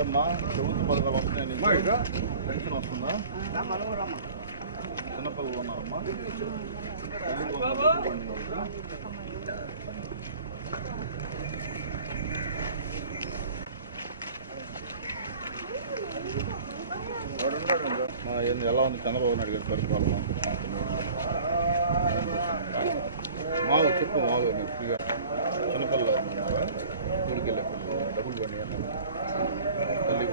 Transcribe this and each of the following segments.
ఏమ్మా ప్రభుత్వ పథకాలు వస్తున్నాయి నీకు? పెన్షన్ వస్తుందా చిన్నపిల్లలు ఉన్నారమ్మా ఎలా ఉంది చంద్రబాబు నాయుడు గారి పరిపాలన చెప్పు మామూలుగా నేను ఫ్రీగా చిన్నపిల్లలు ఉన్నారా? స్కూల్కి వెళ్ళే పిల్లలు డబ్బులు పడి తల్లి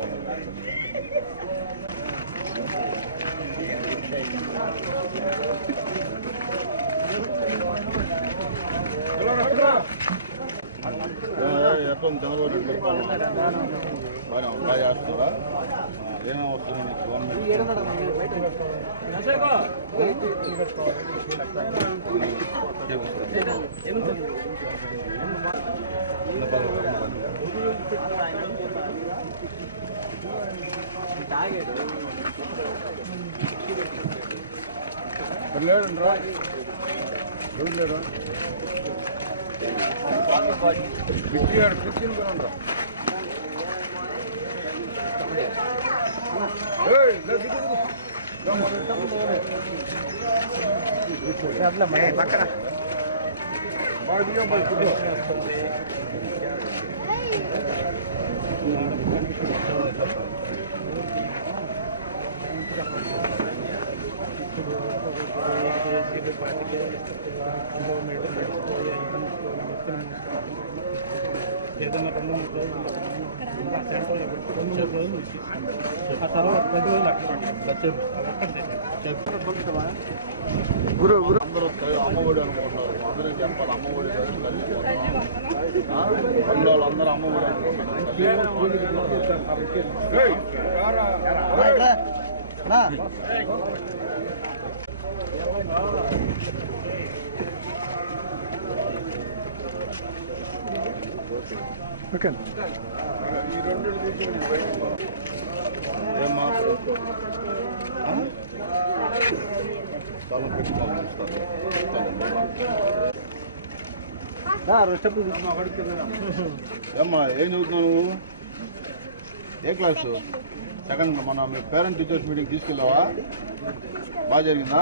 ఎట్లా చంద్రబాబు బాగా బాగా చేస్తున్నారా? ఏమేమి వస్తుంది గవర్నమెంట్ ఏదైనా రెండు మూడు రెండు మూడు రోజులు గురు గురు అందరూ అమ్మఒడి అనుకుంటున్నారు అందరూ చెప్పాలి అమ్మఒడి కాదు, తల్లి అమ్మఒడి అనుకుంటున్నారు ఓకే ఏమ్మా ఇస్తారు. ఏమ్మా ఏం చదువుతున్నావు నువ్వు? ఏ క్లాసు? సెకండ్ మన మీ పేరెంట్ టీచర్స్ మీటింగ్ తీసుకెళ్ళావా? బాగా జరిగిందా?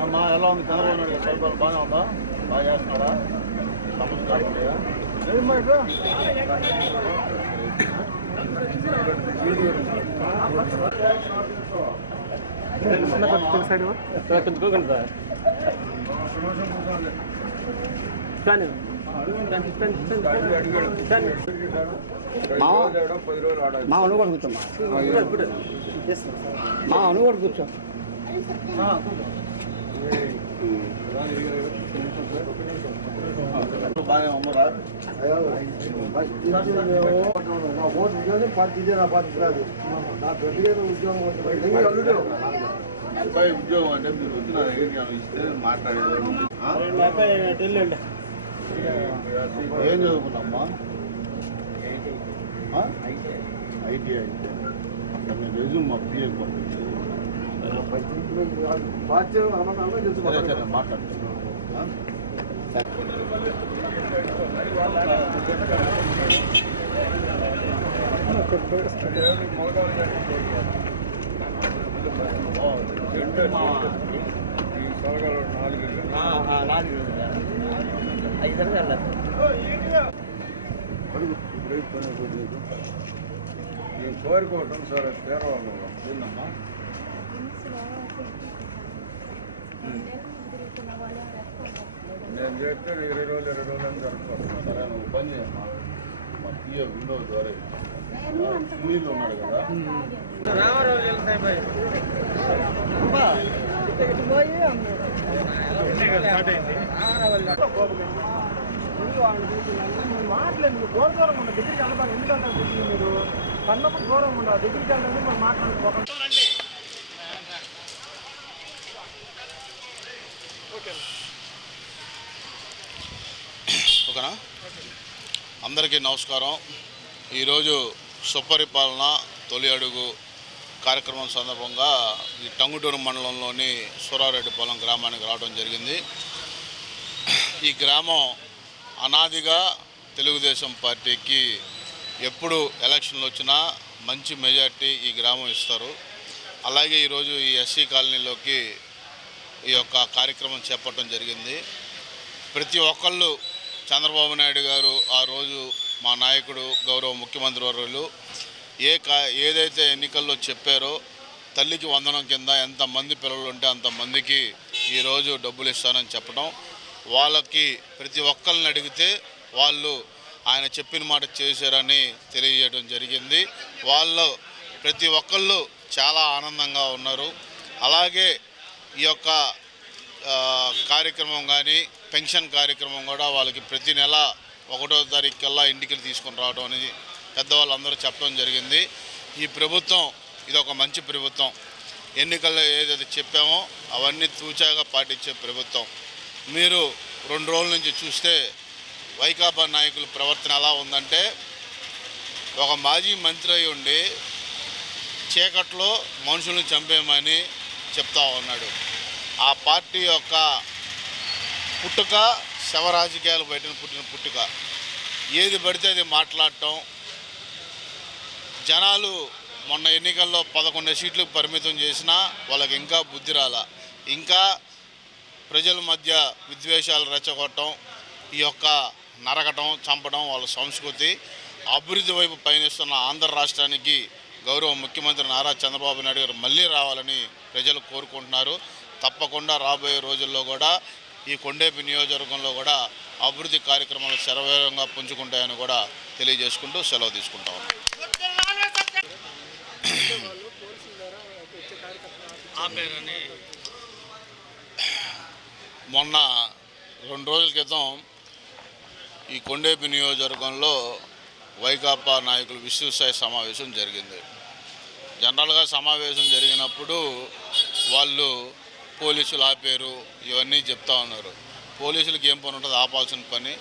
అమ్మా ఎలా ఉంది? చంద్రబాబు నాయుడు గారి పరిపాలన బాగా ఉందా? బాగా చేస్తున్నారా నమస్కారం ఉన్నాయా ఏమ్మా ఇక్కడ మా అను కూడా కూర్చోమ్మా మా అను కూడా కూర్చో బాగానే ఉన్నారా అబ్బాయి ఉద్యోగం అంటే మీరు వచ్చి నా దగ్గరికి ఇస్తే మాట్లాడేది? ఏం చదువుకున్నామ్మా? ఐటీఐ నేను రెజ్యూమ్ మా పంపించాను సరే సరే మాట్లాడుతున్నాను ఆ? నేను కోరుకోవటం సరే తీరవాలి ఏందమ్మా నేను చేస్తే ఇరవై రోజులు ఇరవై రోజులు అని జరుపుకోవాలి. సరే నువ్వు పని చేయమ్మా. మా పిఏ విండో ద్వారా సునీల్ ఉన్నాడు కదా. దూరం ఉండదు దగ్గరికి వెళ్ళబాలి ఎందుకంటే మీరు? కన్నప్పుడు దూరం ఉండదు దగ్గరికి వెళ్ళండి మనం మాట్లాడుకోవాలి. ఓకేనా? అందరికీ నమస్కారం. ఈరోజు సుపరిపాలన తొలి అడుగు కార్యక్రమం సందర్భంగా ఈ టంగుటూరు మండలంలోని సూరారెడ్డిపాలెం గ్రామానికి రావడం జరిగింది. ఈ గ్రామం అనాదిగా తెలుగుదేశం పార్టీకి ఎప్పుడు ఎలక్షన్లు వచ్చినా మంచి మెజార్టీ ఈ గ్రామం ఇస్తారు. అలాగే ఈరోజు ఈ ఎస్సీ కాలనీలోకి ఈ యొక్క కార్యక్రమం చేపట్టడం జరిగింది. ప్రతి ఒక్కళ్ళు చంద్రబాబు నాయుడు గారు ఆ రోజు మా నాయకుడు గౌరవ ముఖ్యమంత్రి వర్యులు ఏ కా ఏదైతే ఎన్నికల్లో చెప్పారో తల్లికి వందనం కింద ఎంతమంది పిల్లలు ఉంటే అంతమందికి ఈరోజు డబ్బులు ఇస్తానని చెప్పడం. వాళ్ళకి ప్రతి ఒక్కరిని అడిగితే వాళ్ళు ఆయన చెప్పిన మాట చేశారని తెలియజేయడం జరిగింది. వాళ్ళు ప్రతి ఒక్కళ్ళు చాలా ఆనందంగా ఉన్నారు. అలాగే ఈ యొక్క కార్యక్రమం కానీ పెన్షన్ కార్యక్రమం కూడా వాళ్ళకి ప్రతి నెల ఒకటో తారీఖు కల్లా ఇంటికి తీసుకొని రావడం అనేది పెద్దవాళ్ళందరూ చెప్పడం జరిగింది. ఈ ప్రభుత్వం ఇది ఒక మంచి ప్రభుత్వం. ఎన్నికల్లో ఏదైతే చెప్పామో అవన్నీ తూచాగా పాటించే ప్రభుత్వం. మీరు రెండు రోజుల నుంచి చూస్తే వైకాపా నాయకుల ప్రవర్తన ఎలా ఉందంటే ఒక మాజీ మంత్రి అయి ఉండి చీకట్లో మనుషుల్ని చంపేయమని చెప్తా ఉన్నాడు. ఆ పార్టీ యొక్క పుట్టుక శవ రాజకీయాలు బయటను పుట్టిన పుట్టుక. ఏది పడితే అది మాట్లాడటం. జనాలు మొన్న ఎన్నికల్లో పదకొండు సీట్లు పరిమితం చేసినా వాళ్ళకి ఇంకా బుద్ధి రాల. ఇంకా ప్రజల మధ్య విద్వేషాలు రెచ్చగొట్టడం ఈ యొక్క నరకటం చంపడం వాళ్ళ సంస్కృతి అభివృద్ధి వైపు పయనిస్తున్న ఆంధ్ర రాష్ట్రానికి గౌరవ ముఖ్యమంత్రి నారా చంద్రబాబు నాయుడు గారు మళ్ళీ రావాలని ప్రజలు కోరుకుంటున్నారు. తప్పకుండా రాబోయే రోజుల్లో కూడా ఈ కొండేపి నియోజకవర్గంలో కూడా అభివృద్ధి కార్యక్రమాలు శరవేగంగా పుంజుకుంటాయని కూడా తెలియజేసుకుంటూ సెలవు తీసుకుంటా ఉన్నాం. మొన్న రెండు రోజుల క్రితం ఈ కొండేపి నియోజకవర్గంలో వైకాపా నాయకులు విశ్వస్థాయి సమావేశం జరిగింది. జనరల్గా సమావేశం జరిగినప్పుడు వాళ్ళు పోలీసులు ఆపారు ఇవన్నీ చెప్తా ఉన్నారు. పోలీసులకి ఏం పని ఉంటుంది ఆపాల్సిన పని.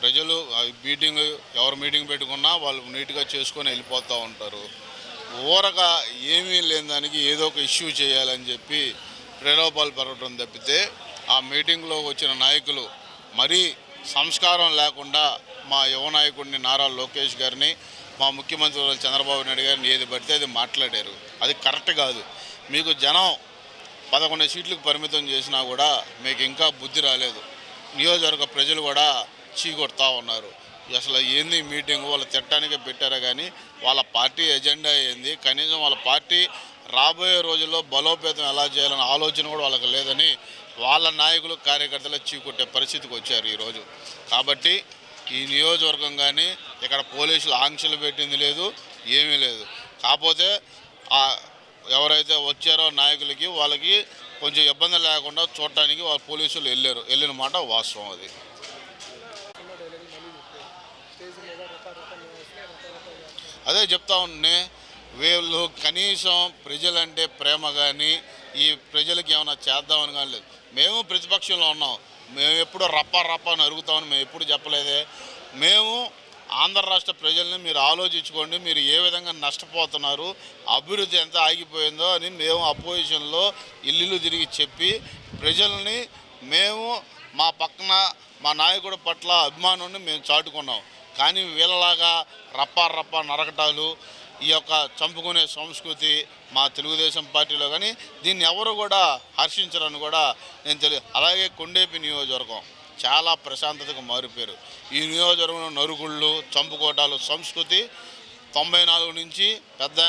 ప్రజలు ఆ మీటింగ్ ఎవరు మీటింగ్ పెట్టుకున్నా వాళ్ళు నీట్గా చేసుకొని వెళ్ళిపోతూ ఉంటారు. ఊరగా ఏమీ లేని దానికి ఏదో ఒక ఇష్యూ చేయాలని చెప్పి ప్రలోభాలు పెరగడం తప్పితే ఆ మీటింగ్లో వచ్చిన నాయకులు మరీ సంస్కారం లేకుండా మా యువ నాయకుడిని నారా లోకేష్ గారిని మా ముఖ్యమంత్రి చంద్రబాబు నాయుడు గారిని ఏది పడితే అది మాట్లాడారు. అది కరెక్ట్ కాదు. మీకు జనం పదకొండు సీట్లకు పరిమితం చేసినా కూడా మీకు ఇంకా బుద్ధి రాలేదు. నియోజకవర్గ ప్రజలు కూడా చీకొడతా ఉన్నారు. అసలు ఏంది మీటింగ్? వాళ్ళు తిట్టడానికే పెట్టారా కానీ వాళ్ళ పార్టీ ఎజెండా ఏంది? కనీసం వాళ్ళ పార్టీ రాబోయే రోజుల్లో బలోపేతం ఎలా చేయాలనే ఆలోచన కూడా వాళ్ళకి లేదని వాళ్ళ నాయకులు కార్యకర్తలు చీకొట్టే పరిస్థితికి వచ్చారు ఈరోజు కాబట్టి ఈ నియోజకవర్గం కానీ ఇక్కడ పోలీసులు ఆంక్షలు పెట్టింది లేదు ఏమీ లేదు. కాకపోతే ఎవరైతే వచ్చారో నాయకులకి వాళ్ళకి కొంచెం ఇబ్బంది లేకుండా చూడటానికి వాళ్ళ పోలీసులు వెళ్ళారు. వెళ్ళిన మాట వాస్తవం అది. అదే చెప్తా ఉండే వీళ్ళు కనీసం ప్రజలంటే ప్రేమ కానీ ఈ ప్రజలకి ఏమైనా చేద్దామని కానీ లేదు. మేము ప్రతిపక్షంలో ఉన్నాం. మేము ఎప్పుడు రప్ప రప్ప అని అరుగుతామని మేము ఎప్పుడు చెప్పలేదే. మేము ఆంధ్ర రాష్ట్ర ప్రజల్ని మీరు ఆలోచించుకోండి మీరు ఏ విధంగా నష్టపోతున్నారు అభివృద్ధి ఎంత ఆగిపోయిందో అని మేము అపోజిషన్లో ఇల్లు తిరిగి చెప్పి ప్రజల్ని మేము మా పక్కన మా నాయకుడి పట్ల అభిమానాన్ని మేము చాటుకున్నాం. కానీ వీళ్ళలాగా రప్ప రప్ప నరకటాలు ఈ యొక్క చంపుకునే సంస్కృతి మా తెలుగుదేశం పార్టీలో కానీ దీన్ని ఎవరు కూడా హర్షించరని కూడా నేను తెలియ అలాగే కొండేపి నియోజకవర్గం చాలా ప్రశాంతతకు మారిపోయారు. ఈ నియోజకవర్గంలో నరుగుళ్ళు చంపుకోటాలు సంస్కృతి తొంభై నాలుగు నుంచి పెద్ద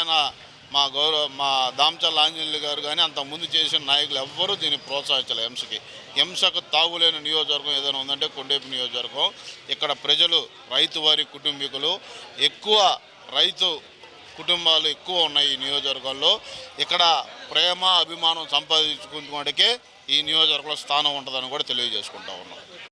మా గౌరవ మా దామచల్ల ఆంజనేయులు గారు కానీ అంత ముందు చేసిన నాయకులు ఎవ్వరూ దీన్ని ప్రోత్సహించలేదు హింసకి. హింసకు తాగులేని నియోజకవర్గం ఏదైనా ఉందంటే కొండేపి నియోజకవర్గం. ఇక్కడ ప్రజలు రైతు వారి కుటుంబీకులు ఎక్కువ రైతు కుటుంబాలు ఎక్కువ ఉన్నాయి ఈ నియోజకవర్గంలో ఇక్కడ ప్రేమ అభిమానం సంపాదించుకున్నవాడికే ఈ నియోజకవర్గంలో స్థానం ఉంటుందని కూడా తెలియజేసుకుంటా ఉన్నాం.